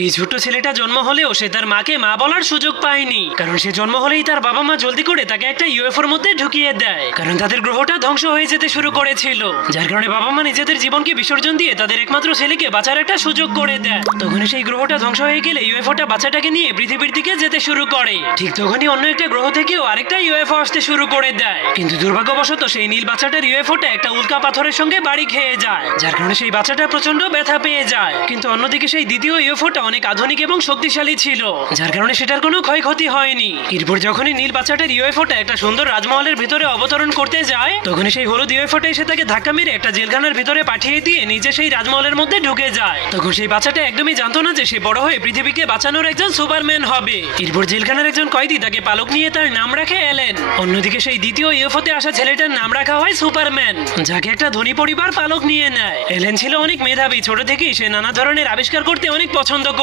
এই ছোট ছেলেটা জন্ম হলেও সে তার মাকে মা বলার সুযোগ পায়নি, কারণ সে জন্ম হলেই তার বাবা মা জলদি করে তাকে একটা ইউএফওর মধ্যে ঢুকিয়ে দেয়, কারণ তাদের গ্রহটা ধ্বংস হয়ে যেতে শুরু করেছিল। যার কারণে বাবা মা নিজেদের জীবনকে বিসর্জন দিয়ে তাদের একমাত্র ছেলেকে বাঁচার একটা সুযোগ করে দেয়। তখন সেই গ্রহটা ধ্বংস হয়ে গেলে ইউএফওটা বাচ্চাটাকে নিয়ে পৃথিবীর দিকে যেতে শুরু করে। ঠিক তখনই অন্য একটা গ্রহ থেকেও আরেকটা ইউএফও আসতে শুরু করে দেয়, কিন্তু দুর্ভাগ্যবশত সেই নীল বাচ্চাটার ইউএফওটা একটা উল্কা পাথরের সঙ্গে বাড়ি খেয়ে যায়, যার কারণে সেই বাচ্চাটা প্রচন্ড ব্যথা পেয়ে যায়। কিন্তু অন্যদিকে সেই দ্বিতীয় ইউএফওটা অনেক আধুনিক এবং শক্তিশালী ছিল, যার কারণে সেটার কোনো ক্ষয়ক্ষতি হয়নি। এরপর যখনই নীল বাচ্চাটার ইউএফওটা একটা সুন্দর রাজমহলের ভিতরে অবতরণ করতে যায়, তখনই সেই হলুদ ইউএফওটা এসে তাকে ধাক্কা মেরে একটা জেলখানার ভিতরে পাঠিয়ে দিয়ে নিজে সেই রাজমহলের মধ্যে ঢুকে যায়। তখন সেই বাচ্চাটা একদমই জানতো না যে সে বড় হয়ে পৃথিবীকে বাঁচানোর একজন সুপারম্যান হবে। এরপর জেলখানার একজন কয়েদি তাকে পালক নিয়ে তার নাম রাখে এলেন। অন্যদিকে সেই দ্বিতীয় ইউএফওতে আসা ছেলেটার নাম রাখা হয় সুপারম্যান, যাকে একটা ধনী পরিবার পালক নিয়ে নেয়। এলেন ছিল অনেক মেধাবী, ছোট থেকেই সে নানা ধরনের আবিষ্কার করতে অনেক পছন্দ করত।